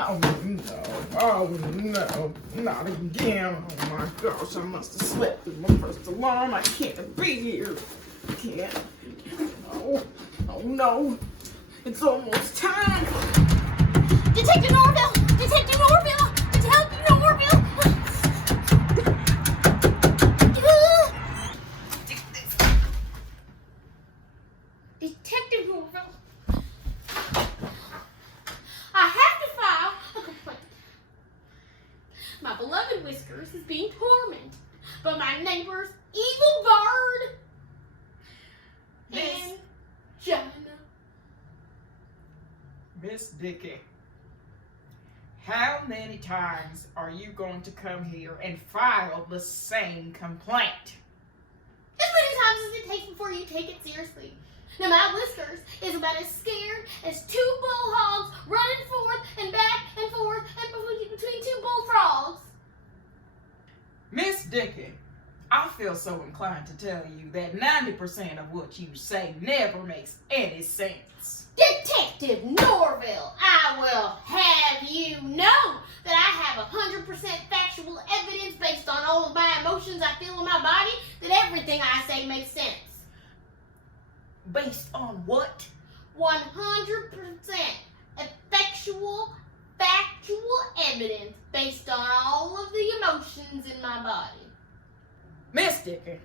Oh no, oh no, not again. Oh my gosh, I must have slept through my first alarm. I can't be here. Can't. Oh, oh no. It's almost time. Detective Norville! Detective Norville! Detective Norville! Detective Norville! I have to file a complaint. My beloved Whiskers is being tormented by my neighbor's evil bird and Jonah. Miss Dickie, how many times are you going to come here and file the same complaint? As many times as it takes before you take it seriously. Now my Whiskers is about as scared as two bullhogs running forth and back and forth and between two bullfrogs. Miss Dickie, I feel so inclined to tell you that 90% of what you say never makes any sense. Detective Norville, I will have you know that I have 100% factual evidence based on all of my emotions I feel in my body that everything I say makes sense. Based on what? 100% effectual, factual evidence based on all of the emotions in my body. Miss Dickie,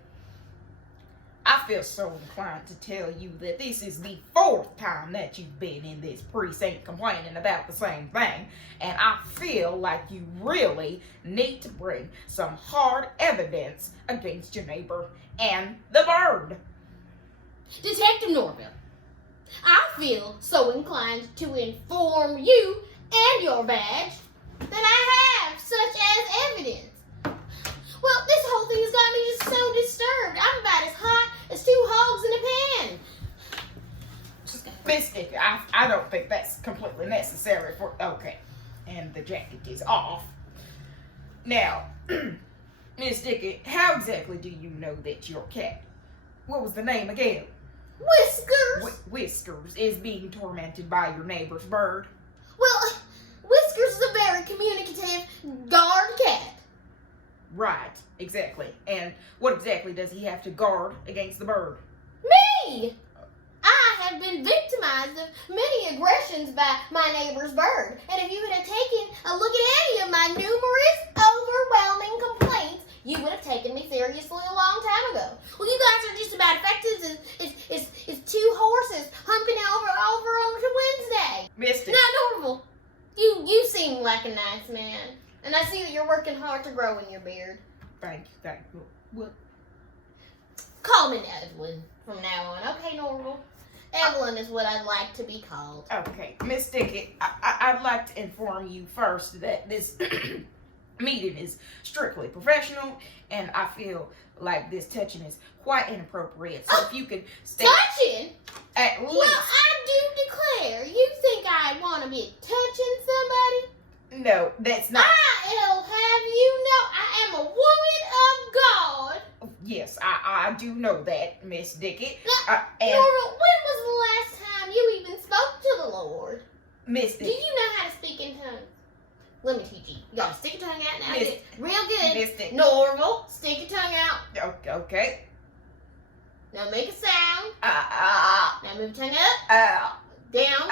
I feel so inclined to tell you that this is the 4th time that you've been in this precinct complaining about the same thing, and I feel like you really need to bring some hard evidence against your neighbor and the bird. Detective Norville, I feel so inclined to inform you and your badge that I have such as evidence. Well, this whole thing has got me just so disturbed. I'm about as hot as 2 hogs in a pan. Miss Dickie, I don't think that's completely necessary for... Okay, and the jacket is off. Now, Miss Dickie, how exactly do you know that your cat, what was the name again? Whiskers. Whiskers is being tormented by your neighbor's bird? Well, Whiskers is a very communicative guard cat. Right, exactly. And what exactly does he have to guard against the bird? Me! I have been victimized of many aggressions by my neighbor's bird. And if you would have taken a look at any of my numerous, overwhelming complaints, you would have taken me seriously a long time ago. Well, you guys are just about effective as 2 horses humping over on Wednesday. Missed it. Now, Norville, you seem like a nice man. And I see that you're working hard to grow in your beard. Thank you. What? Call me Evelyn from now on. Okay, Norville? Evelyn is what I'd like to be called. Okay, Miss Dickie, I'd like to inform you first that this meeting is strictly professional, and I feel like this touching is quite inappropriate. So if you could stay... Touching? At least... Well, I do declare, you think I want to be touching somebody? No, that's not... I'll have you know I am a woman of God. Yes, I do know that, Miss Dickie. Now, Norville, when was the last time you even spoke to the Lord? Miss Do Dickie. you know how to speak in tongues? Let me teach you. You gotta stick your tongue out now. Miss- Real good. Miss Dickie. Norville, stick your tongue out. Okay. Now make a sound. Now Now move your tongue up, down,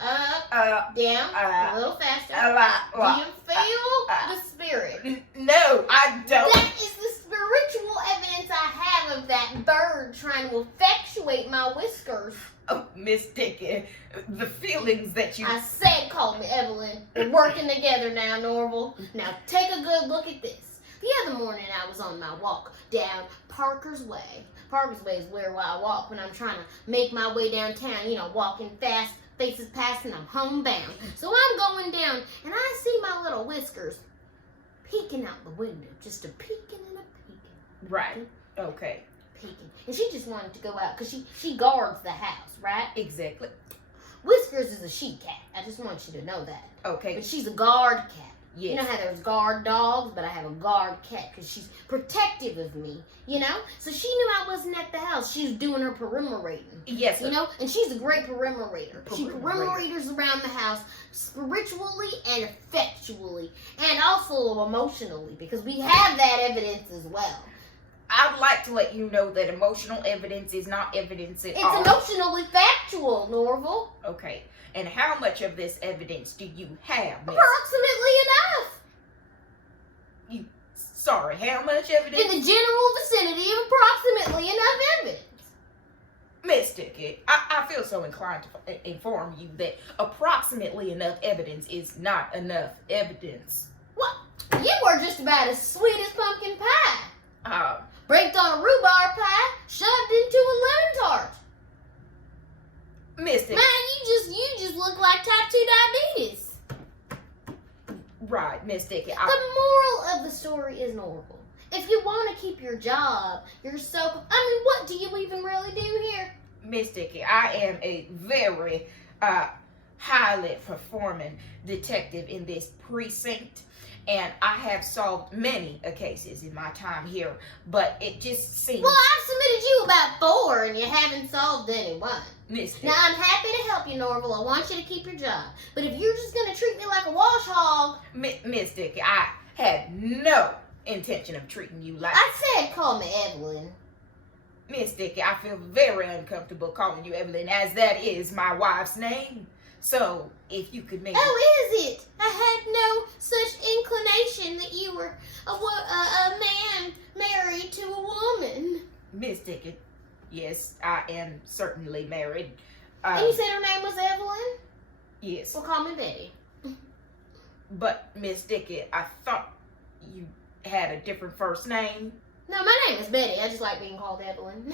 up, down, a little faster. Do you feel the spirit? No, I don't. That is the spiritual evidence I have of that bird trying to effectuate my whiskers. Oh, Miss Dickie, the feelings that you... I said call me Evelyn. We're working together now, Norville. Now take a good look at this. The other morning I was on my walk down Parker's Way. Parker's Way is where I walk when I'm trying to make my way downtown, you know, walking fast, faces passing, I'm homebound. So I'm going down, and I see my little Whiskers peeking out the window, just a peeking and a peeking. Right. Okay. Peeking. And she just wanted to go out because she guards the house, right? Exactly. Whiskers is a she cat. I just want you to know that. Okay. But she's a guard cat. Yes. You know how there's guard dogs, but I have a guard cat because she's protective of me, you know? So she knew I wasn't at the house. She was doing her perimetering. Yes. You know? And she's a great perimeterator. She Perimeterator. perimeters around the house spiritually and effectually and also emotionally because we have that evidence as well. I'd like to let you know that emotional evidence is not evidence at It's all. emotionally factual, Norville. Okay. And how much of this evidence do you have, Miss? Approximately enough. Sorry, how much evidence? In the general vicinity of approximately enough evidence. Miss Dickie, I feel so inclined to inform you that approximately enough evidence is not enough evidence. What? You were just about as sweet as pumpkin pie. Baked on a rhubarb pie, shoved into a lemon tart. Miss Dickie. Man, you just look like type 2 diabetes. Right, Miss Dickie. The moral of the story is Norville. If you want to keep your job, what do you even really do here? Miss Dickie, I am a very highly performing detective in this precinct, and I have solved many cases in my time here, but it just seems... Well, I've submitted you about 4, and you haven't solved any one. Miss Dickie. Now, I'm happy to help you, Norville. I want you to keep your job. But if you're just going to treat me like a wash hog... Miss Dickie, I had no intention of treating you like... I said call me Evelyn. Miss Dickie, I feel very uncomfortable calling you Evelyn, as that is my wife's name. So, if you could maybe... Oh, is it? I had no such inclination that you were a man married to a woman. Miss Dickie, yes, I am certainly married. And you said her name was Evelyn? Yes. Well, call me Betty. But, Miss Dickie, I thought you had a different first name. No, my name is Betty. I just like being called Evelyn.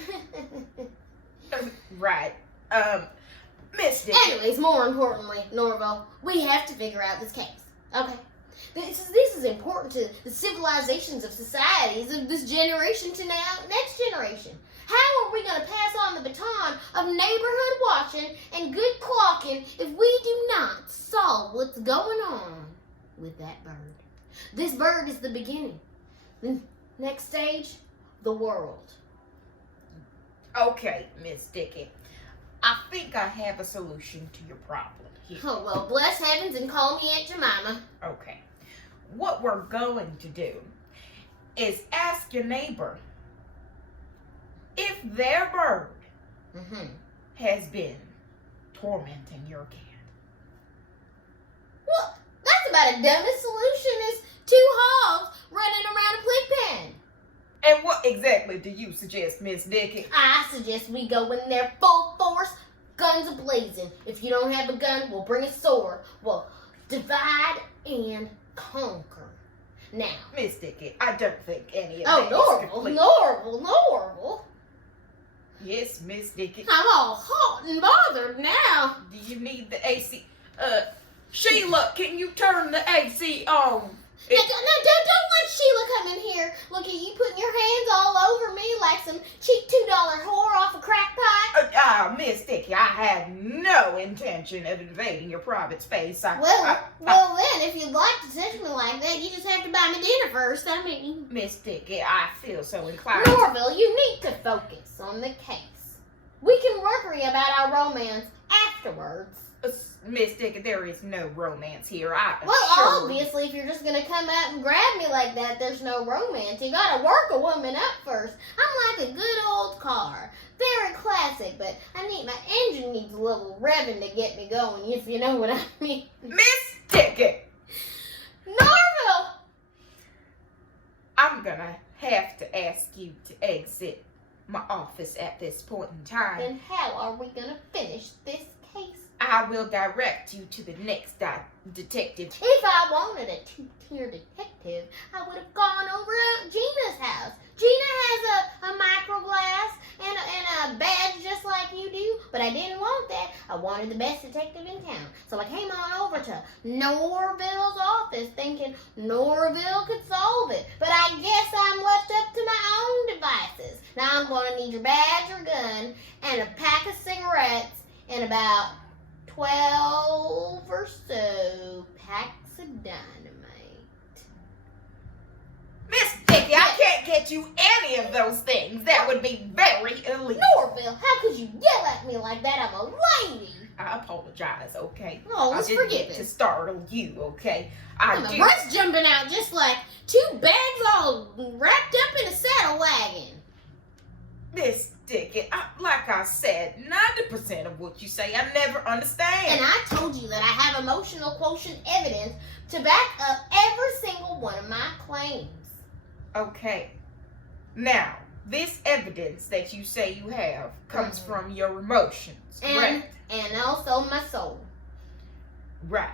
Right. Miss Dickie. Anyways, more importantly, Norville, we have to figure out this case. Okay? This is important to the civilizations of societies of this generation to now next generation. How are we going to pass on the baton of neighborhood watching and good clocking if we do not solve what's going on with that bird? This bird is the beginning. The next stage, the world. Okay, Miss Dickie. I think I have a solution to your problem here. Oh, well, bless heavens and call me Aunt Jemima. Okay. What we're going to do is ask your neighbor if their bird has been tormenting your cat. Well, that's about as dumb a solution as 2 hogs running around a pig pen. And what exactly do you suggest, Miss Dickie? I suggest we go in there full force, guns a-blazing. If you don't have a gun, we'll bring a sword. We'll divide and conquer. Now. Miss Dickie, I don't think any of that is complete. Norville. Yes, Miss Dickie. I'm all hot and bothered now. Do you need the AC? Sheila, can you turn the AC on? Now, don't let Sheila come in here. Look at you putting your hands all over me like some cheap $2 whore off a crack pipe. Miss Dickie, I had no intention of invading your private space. Well, then, if you'd like to touch me like that, you just have to buy me dinner first. Miss Dickie, I feel so inclined. Norville, you need to focus on the case. We can worry about our romance afterwards. Miss Dickie, there is no romance here. Well, obviously, if you're just going to come out and grab me like that, there's no romance. You got to work a woman up first. I'm like a good old car. Very classic, but my engine needs a little revving to get me going, if you know what I mean. Miss Dickie! Norville! I'm going to have to ask you to exit my office at this point in time. Then how are we going to finish this case? I will direct you to the next detective. If I wanted a 2-tier detective, I would have gone over wanted the best detective in town. So I came on over to Norville's office thinking Norville could solve it. But I guess I'm left up to my own devices. Now I'm going to need your badge or gun and a pack of cigarettes and about 12 or so packs of dynamite. Miss Dickie, I can't get you any of those things. That would be very illegal. Norville, how could you yell at me like that? I'm a lady. I apologize, okay? Oh, let's I didn't forget mean to this. startle you, okay? My breast jumping out just like 2 bags all wrapped up in a saddle wagon. Miss Dickie, like I said, 90% of what you say I never understand. And I told you that I have emotional quotient evidence to back up every single one of my claims. Okay. Now, this evidence that you say you have comes from your emotions, correct? And also my soul. Right.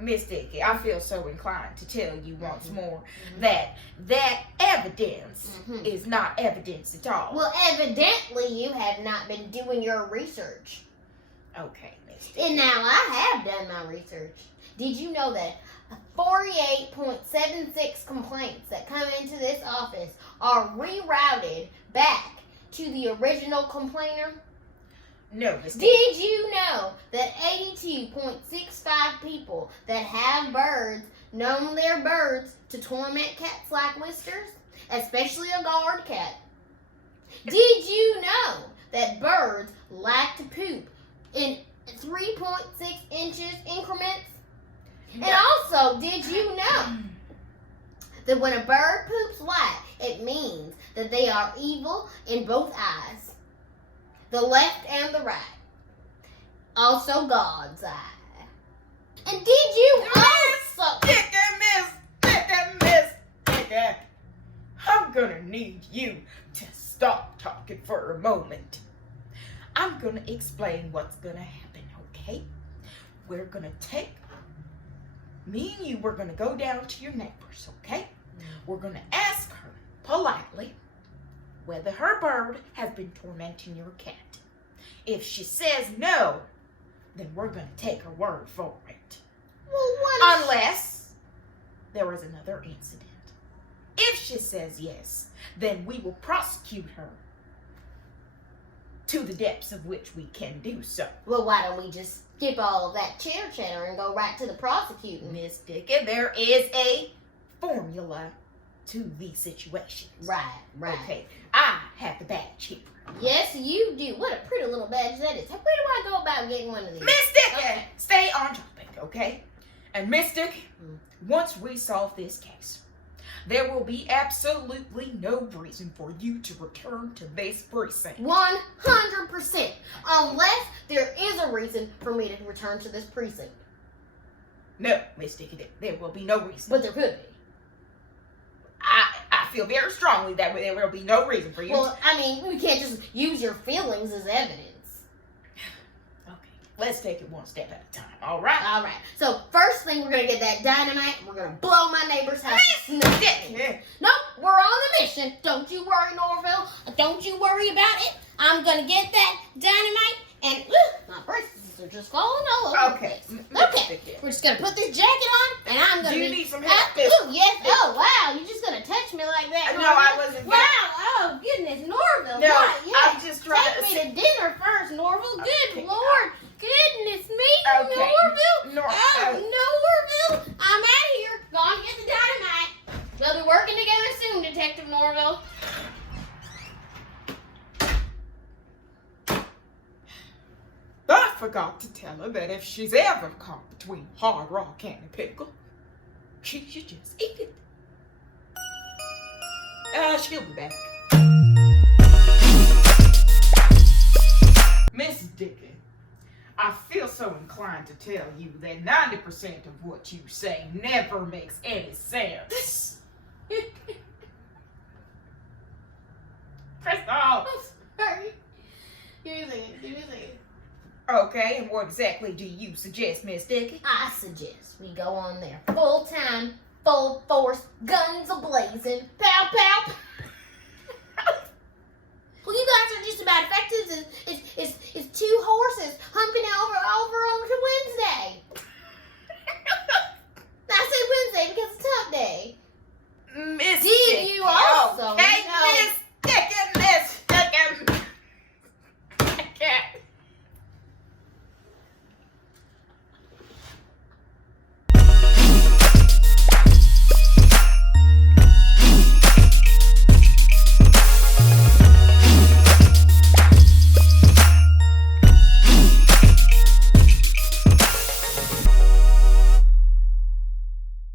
Miss Dickie, I feel so inclined to tell you once more that evidence is not evidence at all. Well, evidently you have not been doing your research. Okay, Miss Dickie. And now I have done my research. Did you know that 48.76 complaints that come into this office are rerouted back to the original complainer? No, Miss Dickie. Did you know that 82.65 people that have birds known their birds to torment cats like Whiskers, especially a guard cat? Did you know that birds like to poop in 3.6 inches increments? And also, did you know that when a bird poops white, it means that they are evil in both eyes, the left and the right, also God's eye? And did you also... Miss Dickie, I'm gonna need you to stop talking for a moment. I'm gonna explain what's gonna happen, okay? We're gonna me and you, we're gonna go down to your neighbors, okay? We're gonna ask her politely whether her bird has been tormenting your cat. If she says no, then we're gonna take her word for it. Well, Unless there is another incident. If she says yes, then we will prosecute her to the depths of which we can do so. Well, why don't we just skip all of that chitter-chatter and go right to the prosecuting? Miss Dickie, there is a formula to these situations. Right. Okay, I have the badge here. Yes, you do. What a pretty little badge that is. Where do I go about getting one of these? Miss Dickie, Okay. stay on topic, okay? And Miss Dickie, once we solve this case, there will be absolutely no reason for you to return to this precinct. 100%. Unless there is a reason for me to return to this precinct. No, Miss Dickie, there will be no reason. But there could be. I feel very strongly that there will be no reason for you Well, I mean, we can't just use your feelings as evidence. Okay, let's take it one step at a time, all right? All right. So, first thing, we're going to get that dynamite. We're going to blow my neighbor's house. Miss Dickie! Nope, we're on the mission. Don't you worry, Norville. Don't you worry about it. I'm going to get that dynamite, and my braces are just falling all over the place. Okay, we're just going to put this jacket on, and I'm going to Do you need some help? Ooh, yes. Oh, wow. You're just going to touch me like that, No, Norville? I wasn't. Wow. Oh, goodness, Norville. No, Right, yeah. I'm just trying Take me to dinner first, Norville. Good Okay. Lord. Goodness me, Okay. Norville. Norville. I'm out of here. Go on, get the dynamite. We'll be working together soon, Detective Norville. I forgot to tell her that if she's ever caught between Hard Rock and a pickle, she should just eat it. She'll be back. Miss Dickie, I feel so inclined to tell you that 90% of what you say never makes any sense. Crystal! I'm sorry. Give me a second. Okay, and what exactly do you suggest, Miss Dickie? I suggest we go on there full time, full force, guns a-blazing, pow pow. Well, you guys are just about effective is two horses humping over onto Wednesday.